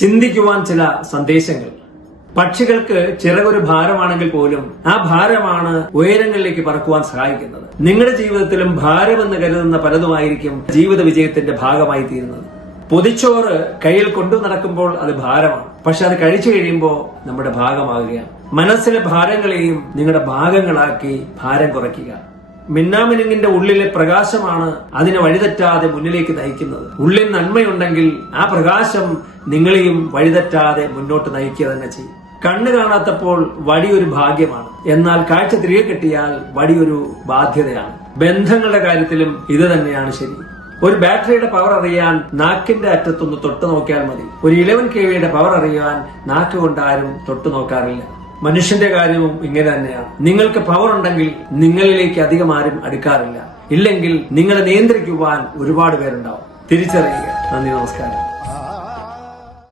ചിന്തിക്കുവാൻ ചില സന്ദേശങ്ങൾ. പക്ഷികൾക്ക് ചിറകൊരു ഭാരമാണെങ്കിൽ പോലും ആ ഭാരമാണ് ഉയരങ്ങളിലേക്ക് പറക്കുവാൻ സഹായിക്കുന്നത്. നിങ്ങളുടെ ജീവിതത്തിലും ഭാരമെന്ന് കരുതുന്ന പലതുമായിരിക്കും ജീവിത വിജയത്തിന്റെ ഭാഗമായി തീരുന്നത്. പൊതിച്ചോറ് കയ്യിൽ കൊണ്ടു നടക്കുമ്പോൾ അത് ഭാരമാണ്, പക്ഷെ അത് കഴിച്ചു കഴിയുമ്പോൾ നമ്മുടെ ഭാഗമാകുകയാണ്. മനസ്സിലെ ഭാരങ്ങളെയും നിങ്ങളുടെ ഭാഗങ്ങളാക്കി ഭാരം കുറയ്ക്കുക. മിന്നാമിനുങ്ങിന്റെ ഉള്ളിലെ പ്രകാശമാണ് അതിനെ വഴിതെറ്റാതെ മുന്നിലേക്ക് നയിക്കുന്നത്. ഉള്ളിൽ നന്മയുണ്ടെങ്കിൽ ആ പ്രകാശം നിങ്ങളെയും വഴിതെറ്റാതെ മുന്നോട്ട് നയിക്കുക തന്നെ ചെയ്യും. കണ്ണ് കാണാത്തപ്പോൾ വടിയൊരു ഭാഗ്യമാണ്, എന്നാൽ കാഴ്ച തിരികെ കിട്ടിയാൽ വടിയൊരു ബാധ്യതയാണ്. ബന്ധങ്ങളുടെ കാര്യത്തിലും ഇത് തന്നെയാണ് ശരി. ഒരു ബാറ്ററിയുടെ പവർ അറിയാൻ നാക്കിന്റെ അറ്റത്തൊന്ന് തൊട്ടു നോക്കിയാൽ മതി. ഒരു 11 kV പവർ അറിയാൻ നാക്ക് കൊണ്ട് ആരും തൊട്ടു നോക്കാറില്ല. മനുഷ്യന്റെ കാര്യവും ഇങ്ങനെ തന്നെയാണ്. നിങ്ങൾക്ക് പവർ ഉണ്ടെങ്കിൽ നിങ്ങളിലേക്ക് അധികം ആരും അടുക്കാറില്ല. ഇല്ലെങ്കിൽ നിങ്ങളെ നിയന്ത്രിക്കുവാൻ ഒരുപാട് പേരുണ്ടാവും. തിരിച്ചറിയുക. നന്ദി, നമസ്കാരം.